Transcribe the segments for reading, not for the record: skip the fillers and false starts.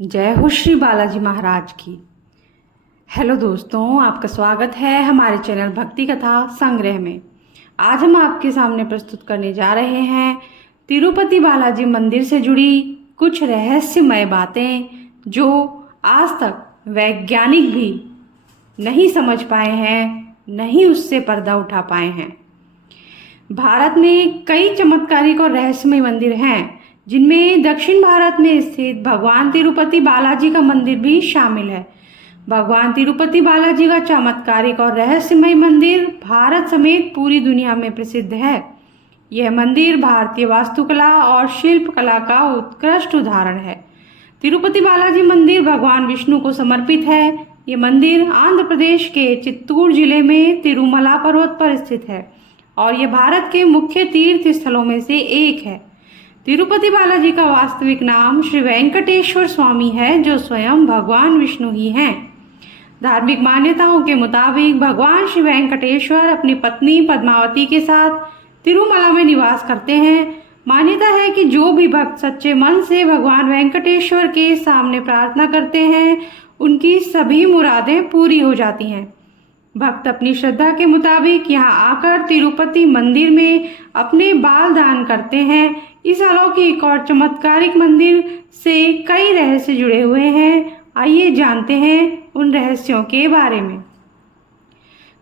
जय हो श्री बालाजी महाराज की। हेलो दोस्तों, आपका स्वागत है हमारे चैनल भक्ति कथा संग्रह में। आज हम आपके सामने प्रस्तुत करने जा रहे हैं तिरुपति बालाजी मंदिर से जुड़ी कुछ रहस्यमय बातें जो आज तक वैज्ञानिक भी नहीं समझ पाए हैं, नहीं उससे पर्दा उठा पाए हैं। भारत में कई चमत्कारिक और रहस्यमय मंदिर हैं, जिनमें दक्षिण भारत में स्थित भगवान तिरुपति बालाजी का मंदिर भी शामिल है। भगवान तिरुपति बालाजी का चमत्कारिक और रहस्यमय मंदिर भारत समेत पूरी दुनिया में प्रसिद्ध है। यह मंदिर भारतीय वास्तुकला और शिल्पकला का उत्कृष्ट उदाहरण है। तिरुपति बालाजी मंदिर भगवान विष्णु को समर्पित है। ये मंदिर आंध्र प्रदेश के चित्तूर जिले में तिरुमला पर्वत पर स्थित है और यह भारत के मुख्य तीर्थ स्थलों में से एक है। तिरुपति बालाजी का वास्तविक नाम श्री वेंकटेश्वर स्वामी है, जो स्वयं भगवान विष्णु ही हैं। धार्मिक मान्यताओं के मुताबिक भगवान श्री वेंकटेश्वर अपनी पत्नी पद्मावती के साथ तिरुमला में निवास करते हैं। मान्यता है कि जो भी भक्त सच्चे मन से भगवान वेंकटेश्वर के सामने प्रार्थना करते हैं, उनकी सभी मुरादें पूरी हो जाती हैं। भक्त अपनी श्रद्धा के मुताबिक यहाँ आकर तिरुपति मंदिर में अपने बाल दान करते हैं। इस अलौकिक और चमत्कारिक मंदिर से कई रहस्य जुड़े हुए हैं। आइए जानते हैं उन रहस्यों के बारे में।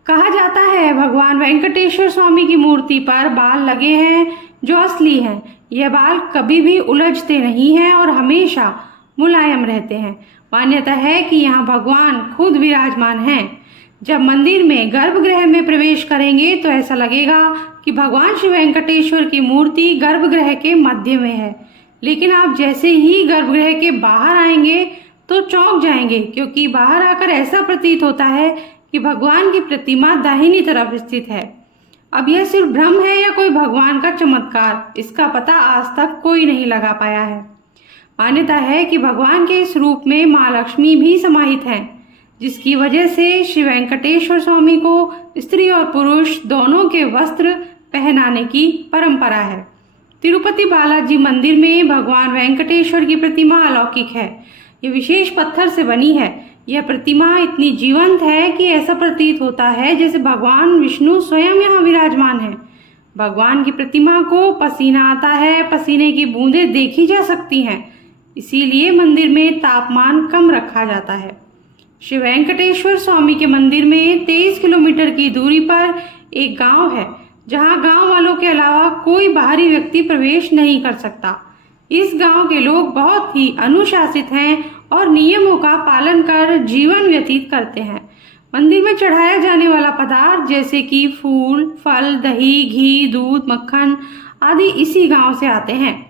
कहा जाता है भगवान वेंकटेश्वर स्वामी की मूर्ति पर बाल लगे हैं जो असली हैं। यह बाल कभी भी उलझते नहीं हैं और हमेशा मुलायम रहते हैं। मान्यता है कि यहाँ भगवान खुद विराजमान हैं। जब मंदिर में गर्भगृह में प्रवेश करेंगे तो ऐसा लगेगा कि भगवान श्री वेंकटेश्वर की मूर्ति गर्भगृह के मध्य में है, लेकिन आप जैसे ही गर्भगृह के बाहर आएंगे तो चौंक जाएंगे, क्योंकि बाहर आकर ऐसा प्रतीत होता है कि भगवान की प्रतिमा दाहिनी तरफ स्थित है। अब यह सिर्फ भ्रम है या कोई भगवान का चमत्कार, इसका पता आज तक कोई नहीं लगा पाया है। मान्यता है कि भगवान के इस रूप में माँ लक्ष्मी भी समाहित हैं, जिसकी वजह से श्री वेंकटेश्वर स्वामी को स्त्री और पुरुष दोनों के वस्त्र पहनाने की परंपरा है। तिरुपति बालाजी मंदिर में भगवान वेंकटेश्वर की प्रतिमा अलौकिक है। ये विशेष पत्थर से बनी है। यह प्रतिमा इतनी जीवंत है कि ऐसा प्रतीत होता है जैसे भगवान विष्णु स्वयं यहाँ विराजमान है। भगवान की प्रतिमा को पसीना आता है, पसीने की बूंदें देखी जा सकती हैं, इसीलिए मंदिर में तापमान कम रखा जाता है। श्री वेंकटेश्वर स्वामी के मंदिर में 23 किलोमीटर की दूरी पर एक गांव है, जहां गांव वालों के अलावा कोई बाहरी व्यक्ति प्रवेश नहीं कर सकता। इस गांव के लोग बहुत ही अनुशासित हैं और नियमों का पालन कर जीवन व्यतीत करते हैं। मंदिर में चढ़ाया जाने वाला पदार्थ जैसे कि फूल, फल, दही, घी, दूध, मक्खन आदि इसी गांव से आते हैं।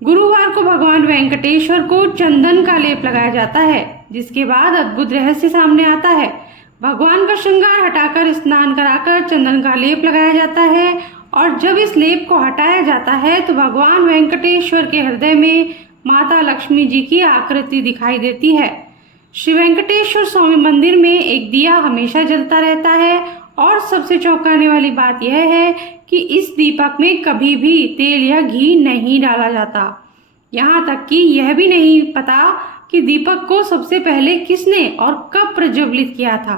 गुरुवार को भगवान वेंकटेश्वर को चंदन का लेप लगाया जाता है, जिसके बाद अद्भुत रहस्य सामने आता है। भगवान का श्रृंगार हटाकर स्नान कराकर चंदन का लेप लगाया जाता है और जब इस लेप को हटाया जाता है तो भगवान वेंकटेश्वर के हृदय में माता लक्ष्मी जी की आकृति दिखाई देती है। श्री वेंकटेश्वर स्वामी मंदिर में एक दिया हमेशा जलता रहता है और सबसे चौंकाने वाली बात यह है कि इस दीपक में कभी भी तेल या घी नहीं डाला जाता। यहाँ तक कि यह भी नहीं पता कि दीपक को सबसे पहले किसने और कब प्रज्वलित किया था।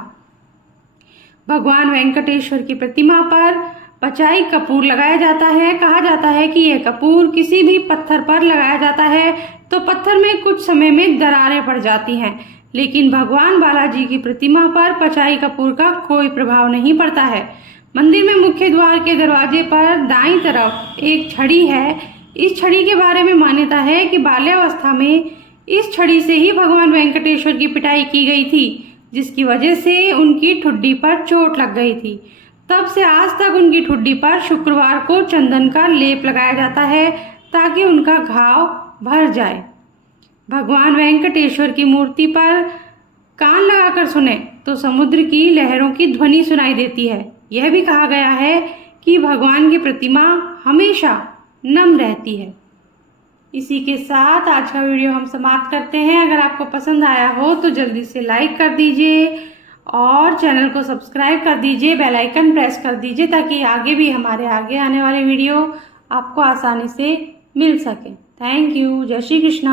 भगवान वेंकटेश्वर की प्रतिमा पर पचाई कपूर लगाया जाता है। कहा जाता है कि यह कपूर किसी भी पत्थर पर लगाया जाता है तो पत्थर में कुछ समय में दरारें पड़ जाती हैं, लेकिन भगवान बालाजी की प्रतिमा पर पचाई कपूर का कोई प्रभाव नहीं पड़ता है। मंदिर में मुख्य द्वार के दरवाजे पर दाईं तरफ एक छड़ी है। इस छड़ी के बारे में मान्यता है कि बाल्यावस्था में इस छड़ी से ही भगवान वेंकटेश्वर की पिटाई की गई थी, जिसकी वजह से उनकी ठुड्डी पर चोट लग गई थी। तब से आज तक उनकी ठुड्डी पर शुक्रवार को चंदन का लेप लगाया जाता है ताकि उनका घाव भर जाए। भगवान वेंकटेश्वर की मूर्ति पर कान लगाकर सुने तो समुद्र की लहरों की ध्वनि सुनाई देती है। यह भी कहा गया है कि भगवान की प्रतिमा हमेशा नम रहती है। इसी के साथ आज का वीडियो हम समाप्त करते हैं। अगर आपको पसंद आया हो तो जल्दी से लाइक कर दीजिए और चैनल को सब्सक्राइब कर दीजिए, बेल आइकन प्रेस कर दीजिए ताकि आगे भी हमारे आगे आने वाले वीडियो आपको आसानी से मिल सके। Thank you. जय श्री कृष्णा।